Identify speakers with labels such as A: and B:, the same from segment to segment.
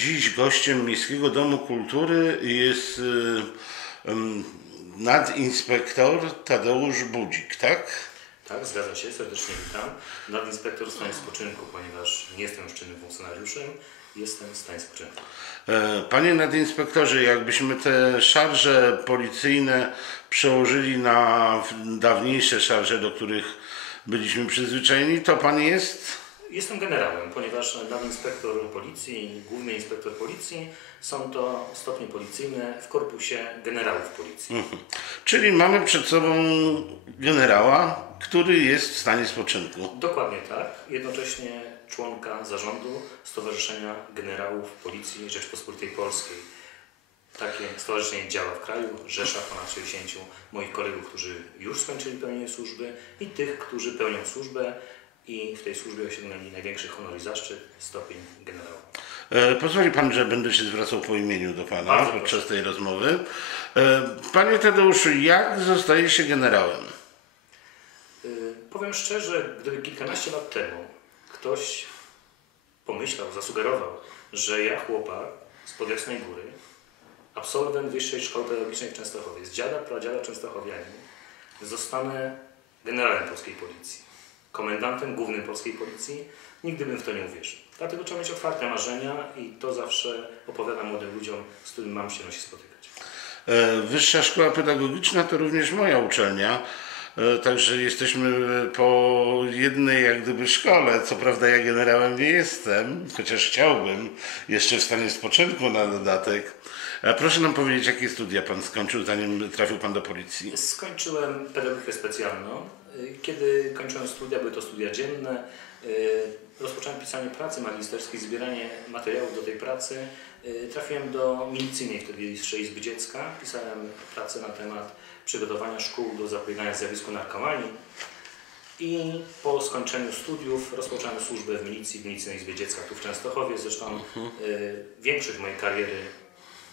A: Dziś gościem Miejskiego Domu Kultury jest y, nadinspektor Tadeusz Budzik, tak?
B: Tak, zgadza się, serdecznie witam. Nadinspektor stanie spoczynku, ponieważ nie jestem już czynnym funkcjonariuszem, jestem w stanie spoczynku.
A: E, Panie nadinspektorze, jakbyśmy te szarże policyjne przełożyli na dawniejsze szarże, do których byliśmy przyzwyczajeni, to pan jest?
B: Jestem generałem, ponieważ nadinspektor policji i główny inspektor policji są to stopnie policyjne w korpusie generałów policji.
A: Czyli mamy przed sobą generała, który jest w stanie spoczynku.
B: Dokładnie tak, jednocześnie członka zarządu Stowarzyszenia Generałów Policji Rzeczpospolitej Polskiej. Takie stowarzyszenie działa w kraju, rzesza ponad 60 moich kolegów, którzy już skończyli pełnienie służby i tych, którzy pełnią służbę i w tej służbie osiągnęli największy honor i zaszczyt, stopień generała.
A: E, Pozwoli pan, że będę się zwracał po imieniu do pana
B: Bardzo
A: podczas tej rozmowy. E, Panie Tadeuszu, jak zostaje się generałem?
B: Y, Powiem szczerze, gdyby kilkanaście lat temu ktoś pomyślał, zasugerował, że ja chłopak z Podjasnej Góry, absolwent Wyższej Szkoły Pedagogicznej w Częstochowie, z dziada, pradziada Częstochowianin, zostanę generałem polskiej policji, komendantem głównym polskiej policji, nigdy bym w to nie uwierzył. Dlatego trzeba mieć otwarte marzenia i to zawsze opowiadam młodym ludziom, z którymi mam się spotykać.
A: E, Wyższa Szkoła Pedagogiczna to również moja uczelnia, e, także jesteśmy po jednej jak gdyby szkole. Co prawda ja generałem nie jestem, chociaż chciałbym, jeszcze w stanie spoczynku na dodatek. A proszę nam powiedzieć, jakie studia pan skończył, zanim trafił pan do policji?
B: Skończyłem pedagogikę specjalną. Kiedy kończyłem studia, były to studia dzienne, y, rozpocząłem pisanie pracy magisterskiej, zbieranie materiałów do tej pracy. Y, Trafiłem do milicyjnej wtedy Izby Izby Dziecka. Pisałem pracę na temat przygotowania szkół do zapobiegania zjawisku narkomanii. I po skończeniu studiów rozpocząłem służbę w milicji, w Milicyjnej Izbie Dziecka tu w Częstochowie. Zresztą y, większość mojej kariery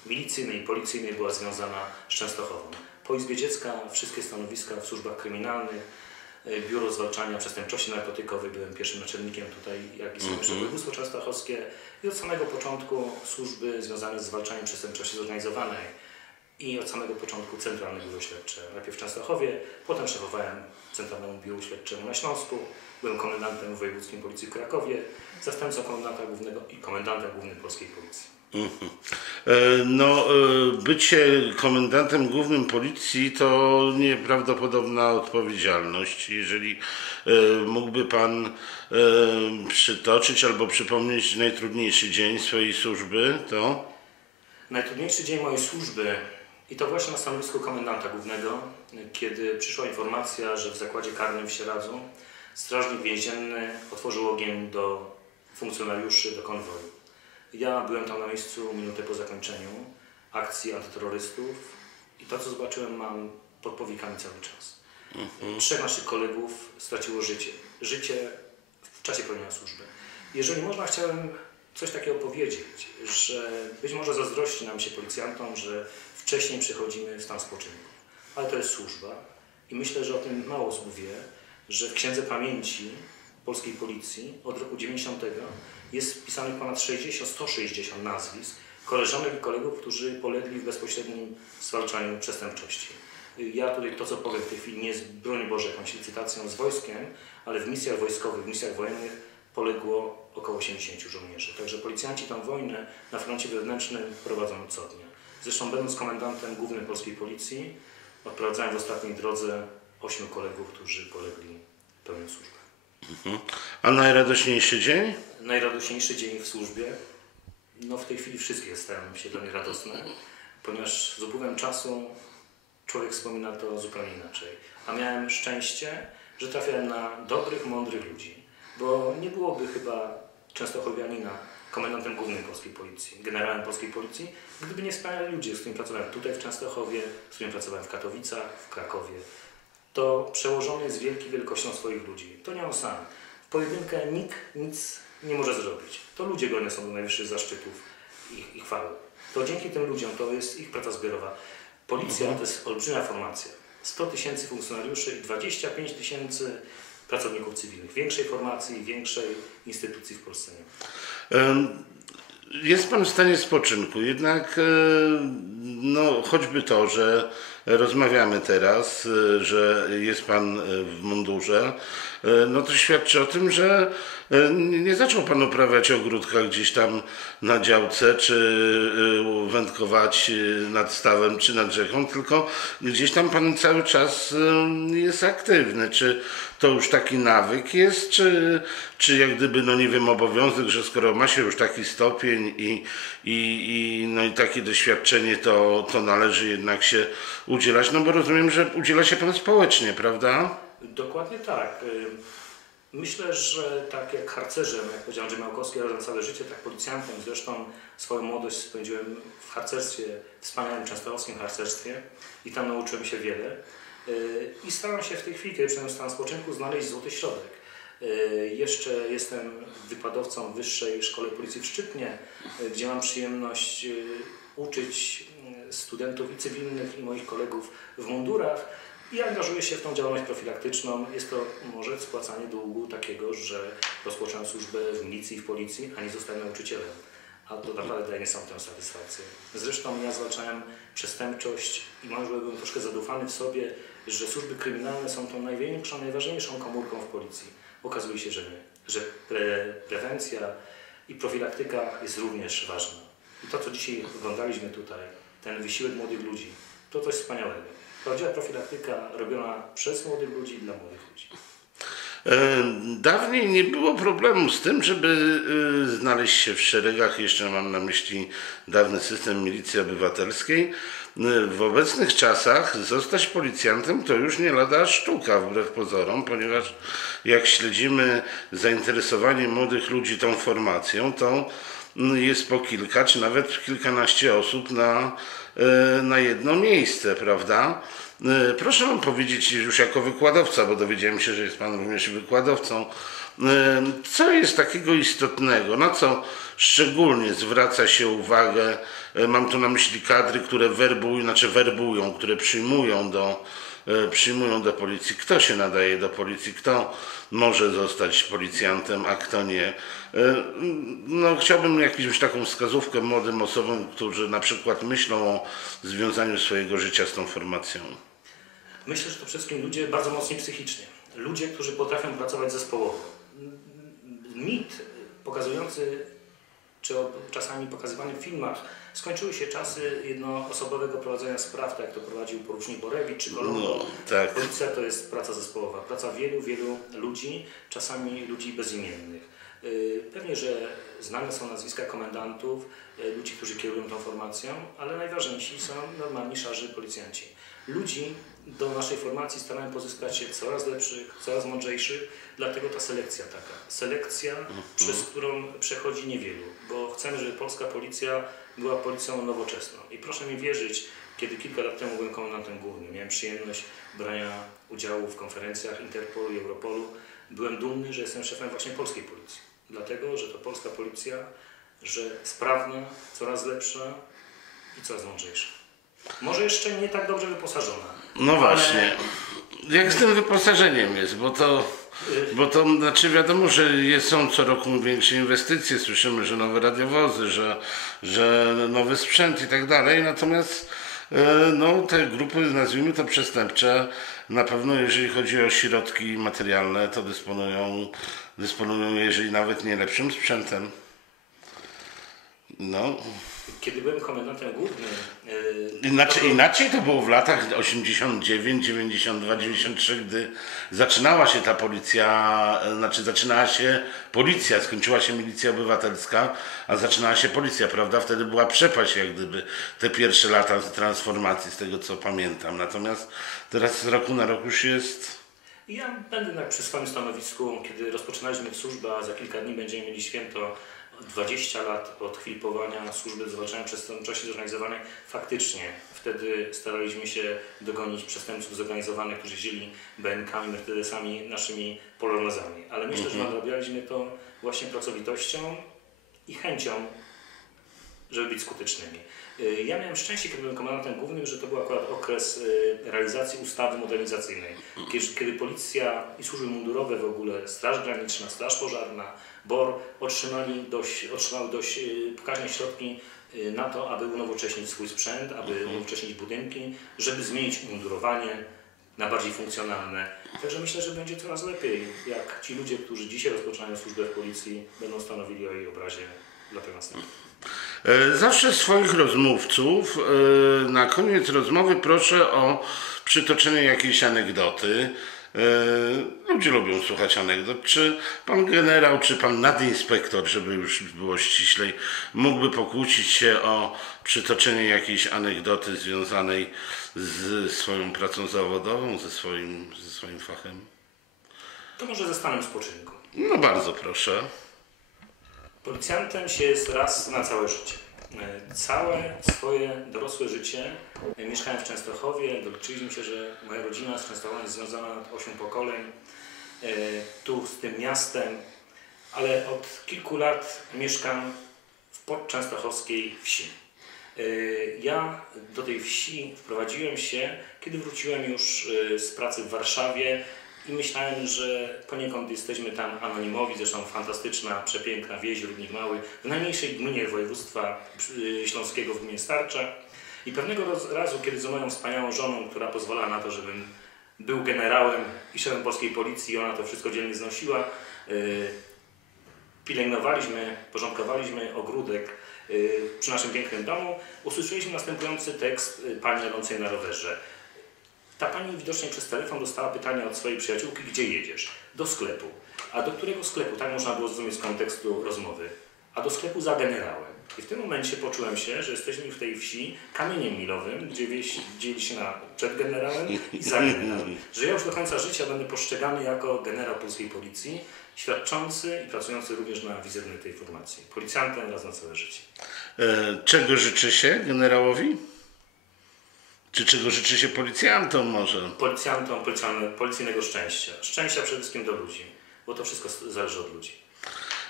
B: milicyjnej i policyjnej była związana z Częstochową. Po Izbie Dziecka wszystkie stanowiska w służbach kryminalnych, y, Biuro Zwalczania Przestępczości Narkotykowej, byłem pierwszym naczelnikiem tutaj, jak i Sejmicze Województwo Częstochowskie i od samego początku służby związane z zwalczaniem przestępczości zorganizowanej i od samego początku Centralne Biuro Śledcze. Najpierw w Częstochowie, potem szefowałem Centralnemu Biuru Śledczemu na Śląsku, byłem komendantem w Wojewódzkim Policji w Krakowie, zastępcą komendanta głównego i komendantem głównym Polskiej Policji.
A: E, No, e, bycie komendantem głównym policji to nieprawdopodobna odpowiedzialność. Jeżeli e, mógłby pan przytoczyć albo przypomnieć najtrudniejszy dzień swojej służby, to
B: Najtrudniejszy dzień mojej służby i to właśnie na stanowisku komendanta głównego, kiedy przyszła informacja, że w zakładzie karnym w Sieradzu strażnik więzienny otworzył ogień do funkcjonariuszy, do konwoju. Ja byłem tam na miejscu minutę po zakończeniu akcji antyterrorystów i to, co zobaczyłem, mam pod powiekami cały czas. Trzech naszych kolegów straciło życie. Życie w czasie pełnienia służby. Jeżeli można, chciałem coś takiego powiedzieć, że być może zazdrości nam się policjantom, że wcześniej przechodzimy w stan spoczynku. Ale to jest służba i myślę, że o tym mało osób wie, że w Księdze Pamięci Polskiej Policji od roku 90 jest wpisanych ponad 60, 160 nazwisk koleżanek i kolegów, którzy polegli w bezpośrednim zwalczaniu przestępczości. Ja tutaj to, co powiem w tej chwili, nie jest, broń Boże, jakąś licytacją z wojskiem, ale w misjach wojskowych, w misjach wojennych poległo około 80 żołnierzy. Także policjanci tą wojnę na froncie wewnętrznym prowadzą co dnia. Zresztą będąc komendantem głównym polskiej policji, odprowadzałem w ostatniej drodze ośmiu kolegów, którzy polegli pełnią służbę.
A: A najradośniejszy dzień?
B: Najradośniejszy dzień w służbie, no w tej chwili wszystkie stają się dla mnie radosne, ponieważ z upływem czasu człowiek wspomina to zupełnie inaczej. A miałem szczęście, że trafiałem na dobrych, mądrych ludzi, bo nie byłoby chyba Częstochowianina komendantem głównym polskiej policji, generałem polskiej policji, gdyby nie wspaniali ludzie, z którymi pracowałem tutaj w Częstochowie, z którymi pracowałem w Katowicach, w Krakowie. To przełożony jest wielki wielkością swoich ludzi. To nie on sam. W pojedynkę nikt nic nie może zrobić. To ludzie godne są do najwyższych zaszczytów i, i chwały. To dzięki tym ludziom to jest ich praca zbiorowa. Policja to jest olbrzymia formacja. 100 tysięcy funkcjonariuszy i 25 tysięcy pracowników cywilnych. Większej formacji, większej instytucji w Polsce nie ma.
A: Jest pan w stanie spoczynku, jednak e, no, choćby to, że rozmawiamy teraz, e, że jest pan e, w mundurze, e, no to świadczy o tym, że nie zaczął pan uprawiać ogródka gdzieś tam na działce, czy wędkować nad stawem, czy nad rzeką, tylko gdzieś tam pan cały czas jest aktywny. Czy to już taki nawyk jest, czy, czy jak gdyby, no nie wiem, obowiązek, że skoro ma się już taki stopień i, i, i, no i takie doświadczenie, to, to należy jednak się udzielać, no bo rozumiem, że udziela się pan społecznie, prawda?
B: Dokładnie tak. Y, Myślę, że tak jak harcerzem, jak powiedział Andrzej Małkowski, razem całe życie, tak policjantem. Zresztą swoją młodość spędziłem w harcerstwie, wspaniałym częstochowskim harcerstwie i tam nauczyłem się wiele. Y, I staram się w tej chwili, kiedy przynajmniej stan spoczynku, znaleźć złoty środek. Y, Jeszcze jestem wykładowcą Wyższej Szkole Policji w Szczytnie, gdzie mam przyjemność uczyć studentów i cywilnych, i moich kolegów w mundurach i angażuję się w tą działalność profilaktyczną. Jest to może spłacanie długu takiego, że rozpocząłem służbę w milicji w policji, a nie zostałem nauczycielem. A to naprawdę daje niesamowitą satysfakcję. Zresztą ja zwalczałem przestępczość i może byłem troszkę zadufany w sobie, że służby kryminalne są tą największą, najważniejszą komórką w policji. Okazuje się, że nie. Że pre, prewencja i profilaktyka jest również ważna. I to, co dzisiaj oglądaliśmy tutaj, ten wysiłek młodych ludzi, to coś wspaniałego. Prawdziwa profilaktyka robiona przez młodych ludzi i dla młodych ludzi.
A: E, Dawniej nie było problemu z tym, żeby e, znaleźć się w szeregach, jeszcze mam na myśli dawny system milicji obywatelskiej. E, W obecnych czasach zostać policjantem to już nie lada sztuka, wbrew pozorom, ponieważ jak śledzimy zainteresowanie młodych ludzi tą formacją, to jest po kilka czy nawet kilkanaście osób na, e, na jedno miejsce, prawda? E, Proszę nam powiedzieć już jako wykładowca, bo dowiedziałem się, że jest Pan również wykładowcą, e, co jest takiego istotnego, na co szczególnie zwraca się uwagę, mam tu na myśli kadry, które werbują, znaczy werbują, które przyjmują do, przyjmują do policji, kto się nadaje do policji, kto może zostać policjantem, a kto nie. E, No, chciałbym jakąś taką wskazówkę młodym osobom, którzy na przykład myślą o związaniu swojego życia z tą formacją.
B: Myślę, że to wszystkim ludzie bardzo mocni psychicznie. Ludzie, którzy potrafią pracować zespołowo. Mit pokazujący, czy czasami pokazywany w filmach, skończyły się czasy jednoosobowego prowadzenia spraw, tak jak to prowadził porucznik Borewicz czy Kolumbo.
A: No, tak.
B: Policja to jest praca zespołowa, praca wielu, wielu ludzi, czasami ludzi bezimiennych. Yy, Pewnie, że znane są nazwiska komendantów, yy, ludzi, którzy kierują tą formacją, ale najważniejsi są normalni szarzy policjanci. Ludzi do naszej formacji staramy pozyskać się coraz lepszych, coraz mądrzejszych, dlatego ta selekcja taka. Selekcja, przez którą przechodzi niewielu, bo chcemy, żeby polska policja była policją nowoczesną. I proszę mi wierzyć, kiedy kilka lat temu byłem komendantem głównym, miałem przyjemność brania udziału w konferencjach Interpolu i Europolu, byłem dumny, że jestem szefem właśnie polskiej policji. Dlatego, że to polska policja, że sprawna, coraz lepsza i coraz mądrzejsza. Może jeszcze nie tak dobrze wyposażona.
A: No właśnie. Jak z tym wyposażeniem jest, bo to, bo to znaczy wiadomo, że jest, są co roku większe inwestycje, słyszymy, że nowe radiowozy, że, że nowy sprzęt i tak dalej, natomiast e, no, te grupy, nazwijmy to przestępcze, na pewno jeżeli chodzi o środki materialne, to dysponują, dysponują jeżeli nawet nie lepszym sprzętem. No,
B: Kiedy byłem komendantem głównym, yy,
A: Inaczej,
B: to-
A: inaczej to było w latach 89, 92, 93, gdy zaczynała się ta policja, znaczy zaczynała się policja, skończyła się milicja obywatelska, a zaczynała się policja, prawda? Wtedy była przepaść jak gdyby te pierwsze lata transformacji, z tego co pamiętam. Natomiast teraz z roku na rok już jest...
B: Ja będę przy swoim stanowisku, kiedy rozpoczynaliśmy służbę, a za kilka dni będziemy mieli święto 20 lat od chwili powołania służby zwalczania przestępczości zorganizowanej. Faktycznie wtedy staraliśmy się dogonić przestępców zorganizowanych, którzy jeździli BNK-ami, Mercedesami, naszymi polonezami. Ale myślę, że nadrabialiśmy to właśnie pracowitością i chęcią żeby być skutecznymi. Y, Ja miałem szczęście, kiedy byłem komendantem głównym, że to był akurat okres y, realizacji ustawy modernizacyjnej, kiedy, kiedy policja i służby mundurowe w ogóle, Straż Graniczna, Straż Pożarna, BOR otrzymali dość, otrzymały dość y, pokaźne środki na to, aby unowocześnić swój sprzęt, aby unowocześnić budynki, żeby zmienić umundurowanie na bardziej funkcjonalne. Także myślę, że będzie coraz lepiej, jak ci ludzie, którzy dzisiaj rozpoczynają służbę w policji, będą stanowili o jej obrazie dla tych następnych.
A: E, Zawsze swoich rozmówców e, na koniec rozmowy proszę o przytoczenie jakiejś anegdoty. E, Ludzie lubią słuchać anegdot. Czy pan generał, czy pan nadinspektor, żeby już było ściślej, mógłby pokłócić się o przytoczenie jakiejś anegdoty związanej z swoją pracą zawodową, ze swoim, ze swoim fachem?
B: To może ze stanem spoczynku.
A: No bardzo proszę.
B: Policjantem się jest raz na całe życie. E, Całe swoje dorosłe życie e, mieszkałem w Częstochowie. Doliczyliśmy się, że moja rodzina z Częstochową jest związana od 8 pokoleń. e, Tu z tym miastem, ale od kilku lat mieszkam w podczęstochowskiej wsi. Ja do tej wsi wprowadziłem się, kiedy wróciłem już z pracy w Warszawie i myślałem, że poniekąd jesteśmy tam anonimowi, zresztą fantastyczna, przepiękna wieś, Rudnik Mały, w najmniejszej gminie województwa y, śląskiego w gminie Starcza. I pewnego razu, kiedy z moją wspaniałą żoną, która pozwala na to, żebym był generałem i szefem polskiej policji i ona to wszystko dzielnie znosiła, y, pielęgnowaliśmy, porządkowaliśmy ogródek y, przy naszym pięknym domu, usłyszeliśmy następujący tekst pani jadącej na rowerze. Ta pani widocznie przez telefon dostała pytanie od swojej przyjaciółki, gdzie jedziesz? Do sklepu. A do którego sklepu? Tak można było zrozumieć z kontekstu rozmowy. A do sklepu za generałem. I w tym momencie poczułem się, że jesteśmy w tej wsi kamieniem milowym, gdzie wieś dzieli się na przed generałem i za generałem. Że ja już do końca życia będę postrzegany jako generał polskiej policji, świadczący i pracujący również na wizerunek tej formacji. Policjantem raz na całe życie.
A: E, Czego życzy się generałowi? Czy czego życzy się policjantom może?
B: Policjantom policjalne, policyjnego szczęścia. Szczęścia przede wszystkim do ludzi, bo to wszystko zależy od ludzi.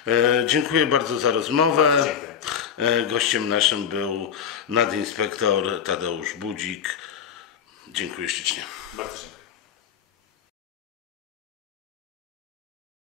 A: E, Dziękuję bardzo za rozmowę.
B: Dziękuję.
A: E, Gościem naszym był nadinspektor Tadeusz Budzik. Dziękuję ślicznie.
B: Bardzo dziękuję.